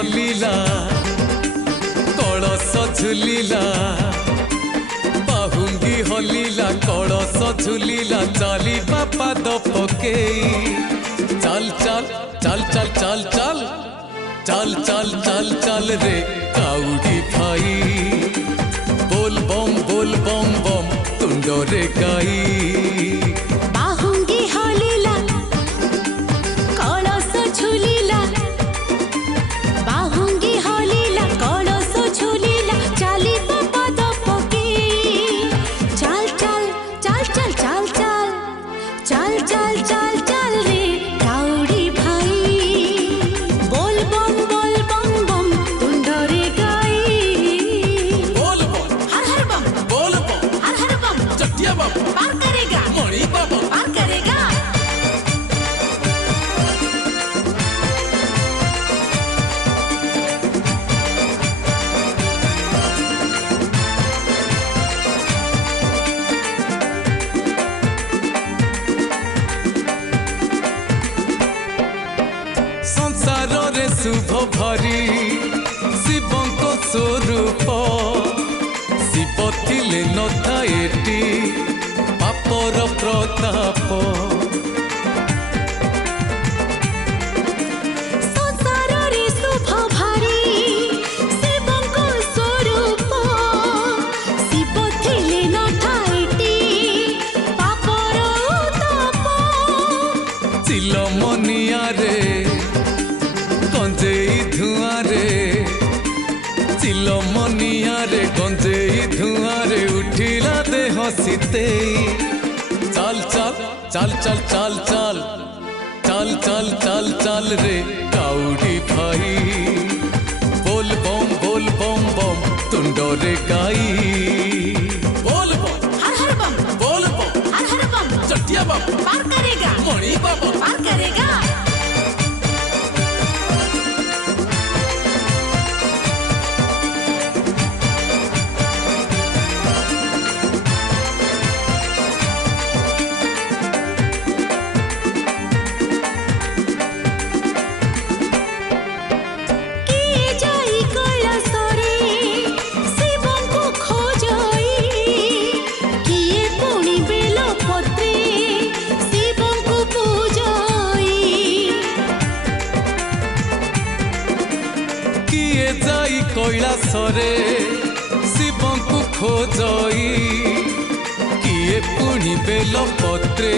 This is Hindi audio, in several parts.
हलिला कलश झुलिला बाहुंगी हलिला कलश झुलिला चली बापा द पके चल चल चल चल चल चल चल चल चल चल रे काउडी भाई बोल बम बम तुंड रे गाई बाहुंगी हलिला कलश झुलिला बाहुंगी हलिला कलश झुलिला चली बापा द पके चल चल चल चल चल चल चल चल चल चल रे काउडी भाई बोल बम बम तुंड रे गाई बोल बम हर हर बम बोल बम हर हर बम चटिया बम पार करेगा मणि बाबा पार करेगा संसार रे शुभ भरी शिवंक स्वरूप शिव थिले नथाएटी पापर प्रताप संसार रे शुभ भारी शिवंक स्वरूप शिव थिले नथाएटी पापर ताप चिल मनिया रे गंजेई धुआं रे चिल मनिया रे गंजेई धुआं रे उठिला देह सीतेई चल चल चल चल चल चल चल चल चल चल रे काउडी भाई बोल बम बम तुंड रे गाई बोल बम हर बम बोल बम हर हर बम चटिया बम पार करेगा मणि बाबा पार करेगा किए जाई कैलासरे शिवंकु खोजई किए पुणी बेलपत्रे शिवंकु पूजई किए जाई कैलासरे शिवंकु खोजई किए पुणी बेलपत्रे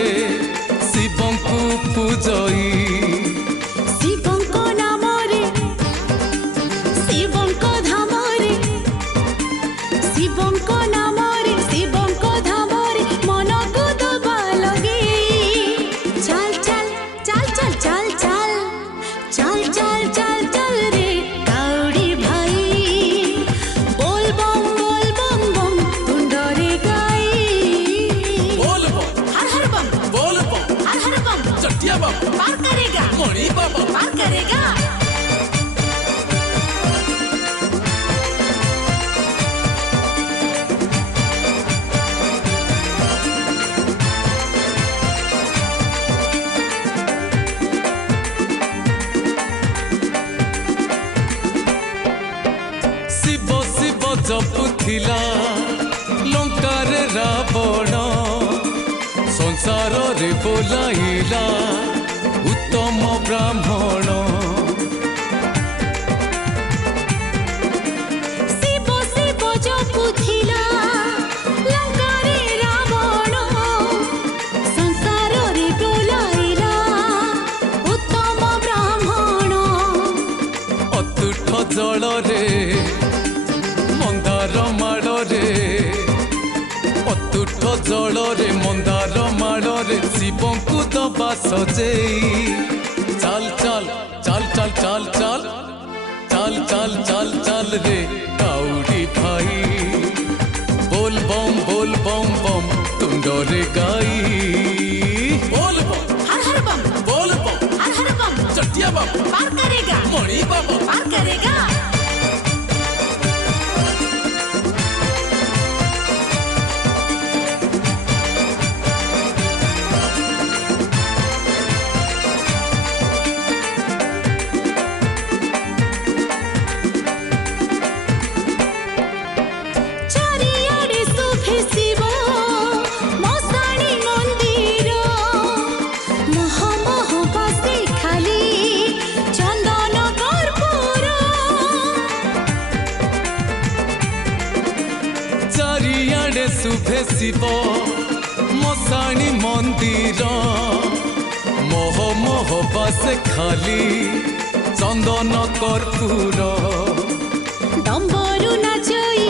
शिवंकु पूजई शिवंक नामरे शिवंक धामरे शिवंक नामरे शिवंक धामरे मन को दबा लगे चल चल चल चल चल चल चल चल चल चल रे काउडी भाई बोल बम बम तुंड रे गाई बोल बम हर बम बोल बम हर बम चटिया बम पार करेगा मणि बाबा पार करेगा शिव शिव जपुथिला लंकारे रावण संसार रे बोलाइला उत्तम ब्राह्मण शिव शिव जपुथिला लंकारे रावण संसार रे बोलाइला उत्तम ब्राह्मण अतुठ जल रे मंदार माड़ रे अतुठ जल रे मंदार माड़ रे शिवंकु दबा सजेई चल चल चल चल चल चल चल चल चल चल रे काउडी भाई बोल बम बम तुंड रे गाई बोल बम हर बम हर बम चटिया बम पार करेगा मणि बाबा पार करेगा शिव मशाणी मंदिर मोह मोह बासे खाली चंदन कर्पूर डम्बरू नाचई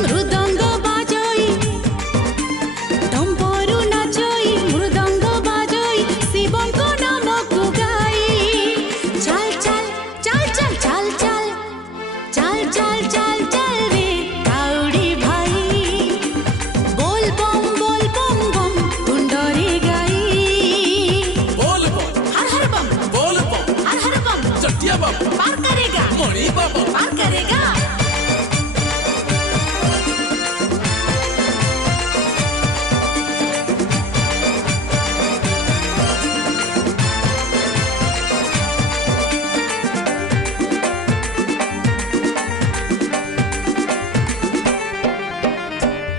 मृदंग बाजई डम्बरू नाचई मृदंग बाजई शिवंको नाम को गाई चल चल चल चल चल चल चल चल चल चल रे काउड़ी भाई बोल बम बम कुंडरी गाई बोल बम हर हर बम बोल बम हर हर बम चटिया बाबा पार करेगा मणि बाबा पार करेगा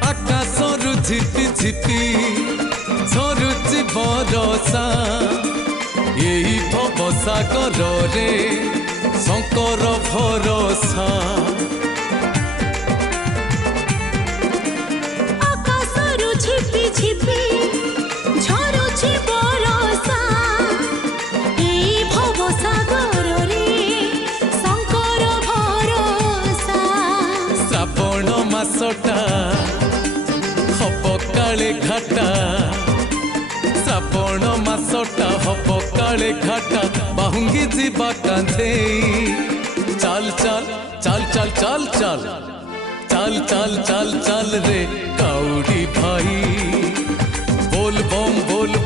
आकाशरू झिपि झिपि झरुची बरसा एही भव सागर रे शंकर भरोसा आकाशरू झिपि झिपि झरुछि बरसा एई भव सागर रे शंकर भरोसा श्रावण मासटा हब काले घाटा श्रावण मासटा हब काले घाटा बाहुंगी जीवा कांधे चल चल चल चल चल चल चल चल चल चल रे काउडी भाई बोल बम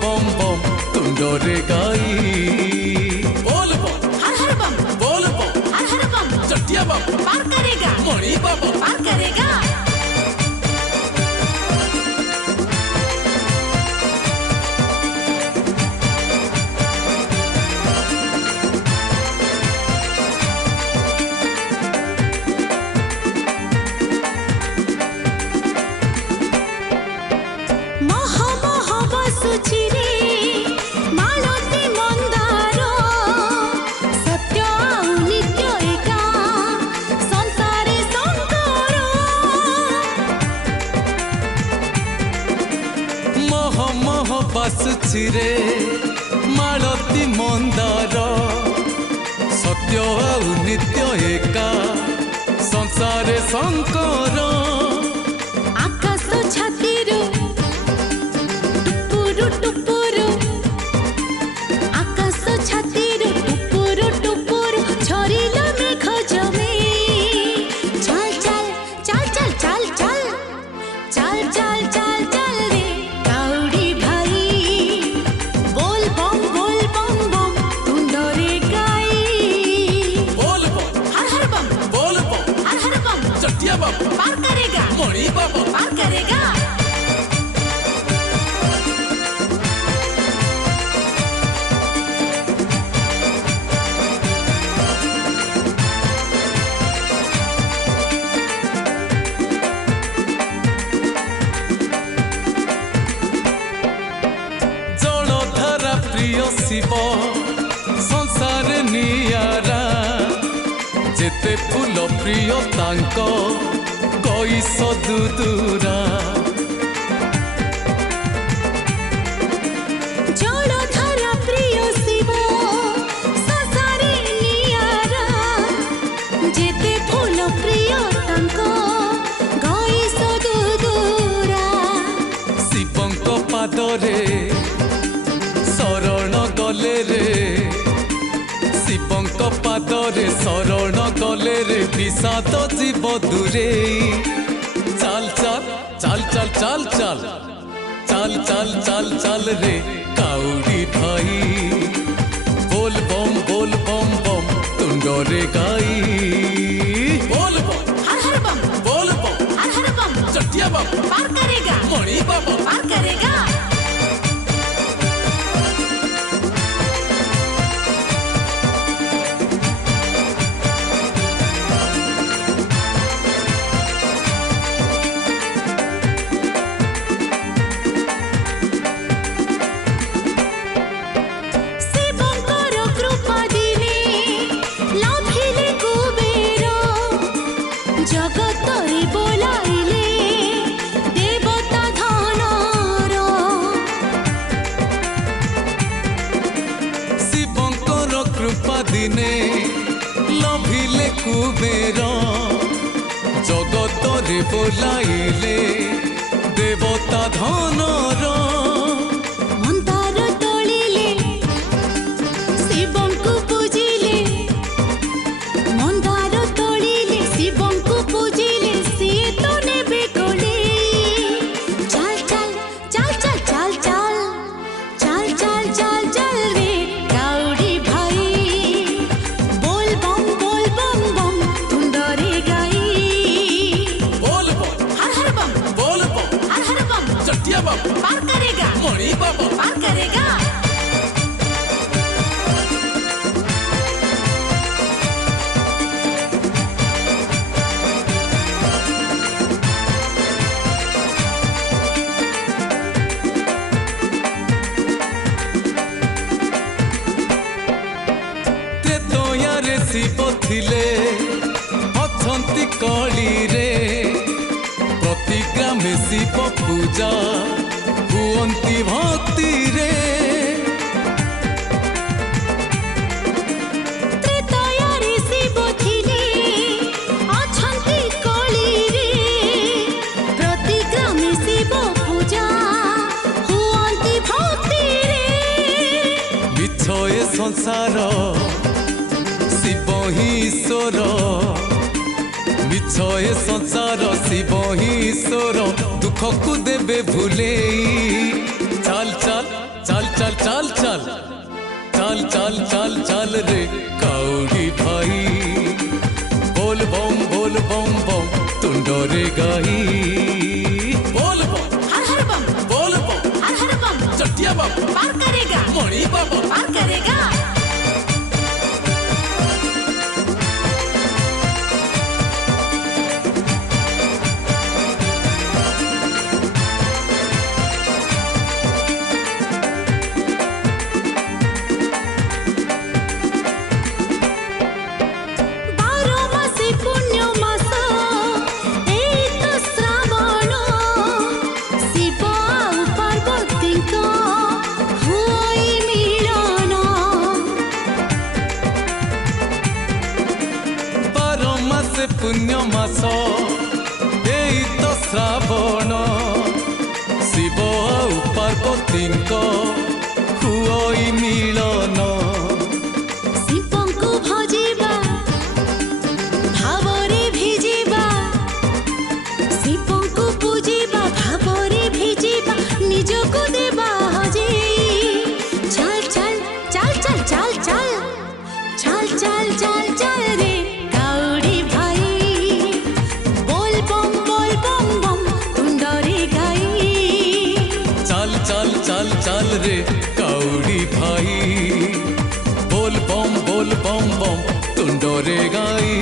बम तुंडरे गाई बोल बम हर हर बम बोल बम हर हर बम चटिया बाबा पार करेगा मणि बाबा पार करेगा मह मह बसुछि रे मालती मंदार सत्य आउ नित्य एका संसारे शंकर मह मह बासुछि रे मालती मंदार सत्य आउ नित्य एका संसारे शंकर आकाश छातीरु टुपुरु टुपुरु आकाश छातीरु टुपुरु टुपुरु झरिला मेघ जमे चल चल चल चल चल चल चल चल चल चल रे काउडी भाई बोल बम तुंडरे गाई बोल बम हर हर बम बोल बम हर हर बम चटिया बाबा पार करेगा मणि बाबा पार करेगा जलधारा प्रिय शिव संसार नियारा जेते फूल प्रिय तांक कईस दुदुरा जलधारा प्रिय शिव संसारे नियारा जेते फूल प्रिय तांक गईस दुदुरा शिवंक पादरे शरण गले रे शिवंक पादरे शरण गले रे विषाद जीव दूरे चल चल चल चल चल चल चल चल चल चल रे काउडी भाई बोल बम तुंडरे गाई बोल बम हर हर बम बोल बम हर हर बम चटिया बाबा पार करेगा मणि बाबा पार करेगा शिवंकर कृपा दिने लाभिले कुबेर କୃପା ଦିନେ ଲଭିଲେ କୁବେର ଜଗତରେ ବୋଲାଇଲେ ଦେବତା ଧନର ମନ୍ଦାର ତୋଳିଲେ ଶିବଙ୍କୁ ପୂଜିଲେ ମନ୍ଦାର ତୋଳିଲେ ଶିବଙ୍କୁ ପୂଜିଲେ ସିଏ ତ ନେବେ କୋଳେଇ ଚାଲ ଚାଲ ଚାଲ ଚାଲ ଚାଲ ଚାଲ ଚାଲ ଚାଲ ଚାଲ ଚାଲ ରେ କାଉଡ଼ି ଭାଇ ବୋଲ ବମ୍ ବମ୍ ତୁଣ୍ଡରେ ଗାଇ बोल बम हर हर बम बोल बम हर हर बम चटिया बम पार करेगा मणि बाबा पार करेगा त्रेतयारे शिव थिले अछंती कळीरे प्रति ग्रामे शिव पूजा हुअंती भक्ति रे त्रेतयारे शिव थिले अछंती कळीरे प्रति ग्रामे शिव पूजा हुअंती भक्ति रे मिछ ए संसार शिव ही ईश्वर मिछ ए संसार शिव ही ईश्वर दुख को देवे भूले चल चल चल चल चल चल चल चल चल चल रे काउडी भाई बोल बम तुंडरे गाई बोल बम हर बम बोल बम हर हर बम चटिया बम पार करेगा मणि बाबा पार करेगा बारो मासे पुण्य मास एई तो श्रावण शिव आउ पार्वतीଙ୍କ होई मिलन 12 मास पुण्य मास एई तो श्रावण शिव आउ पार्वतीଙ୍କ हुई मिलन ଶିବଙ୍କୁ ଭଜିବା ଭାବରେ ଭିଜିବା ଶିବଙ୍କୁ ପୂଜିବା ଭାବରେ ଭିଜିବା ନିଜକୁ ଦେବା ହଜେଇ ଚାଲ ଚାଲ ଚାଲ ଚାଲ ଚାଲ ଚାଲ ଚାଲ ଚାଲ ଚାଲ ରେ କାଉଡ଼ି ଭାଇ ବୋଲ ବମ୍ ତୁଣ୍ଡରେ ଗାଇ चल चल चल चल रे काउडी भाई बोल बम तुंडरे गाई